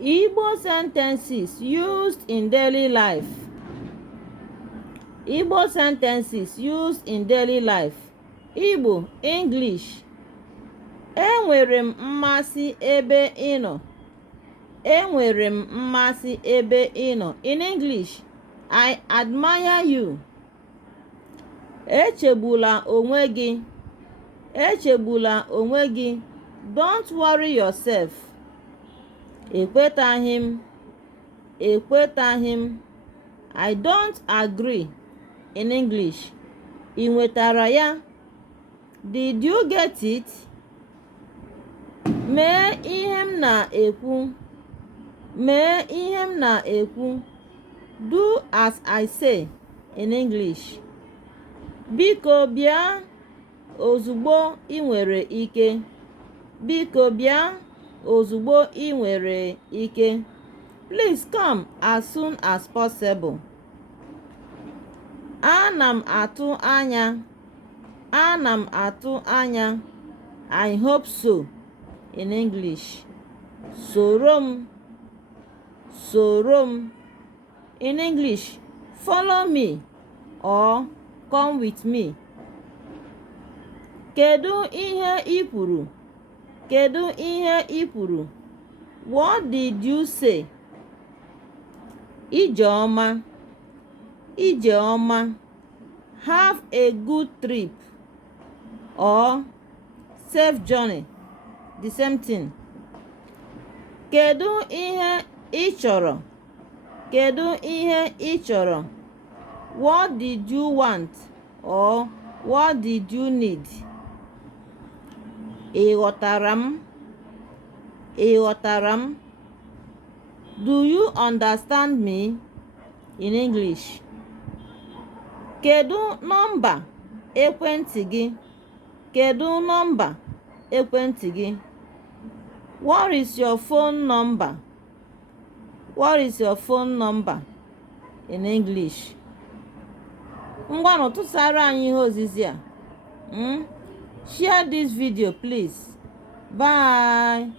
Igbo sentences used in daily life. Igbo sentences used in daily life. Igbo, English. Enwere m mmasị ebe ị nọ. Enwere m mmasị ebe ị nọ. In English, I admire you. Echegbula onwe gị. Echegbula onwe gị. Don't worry yourself. Ekwetaghị m. Ekwetaghị m. I don't agree. In English, ị nwetara ya? Did you get it? Mee ihe m na-ekwu. Mee ihe m na-ekwu. Do as I say. In English, biko bịa ozugbo ị nwere ike. Biko bịa ozugbo ị nwere ike. Please come as soon as possible. Ana m atụ anya. Ana m atụ anya. I hope so. In English, soro m. Soro m. In English, follow me or come with me. Kedu ihe ị kwuru? Kedu ihe ị kwuru? What did you say? Ijeọma. Ijeọma. Have a good trip or safe journey. The same thing. Kedu ihe ị chọrọ? Kedu ihe ị chọrọ? What did you want or what did you need? Ị ghọtara m? Ị ghọtara m? Do you understand me? In English, kedu nọmba ekwentị gị? Kedu nọmba ekwentị gị? What is your phone number? What is your phone number? In English. Ngwanụ tụsara anyị ihe ozizi a. Share this video, please. Bye.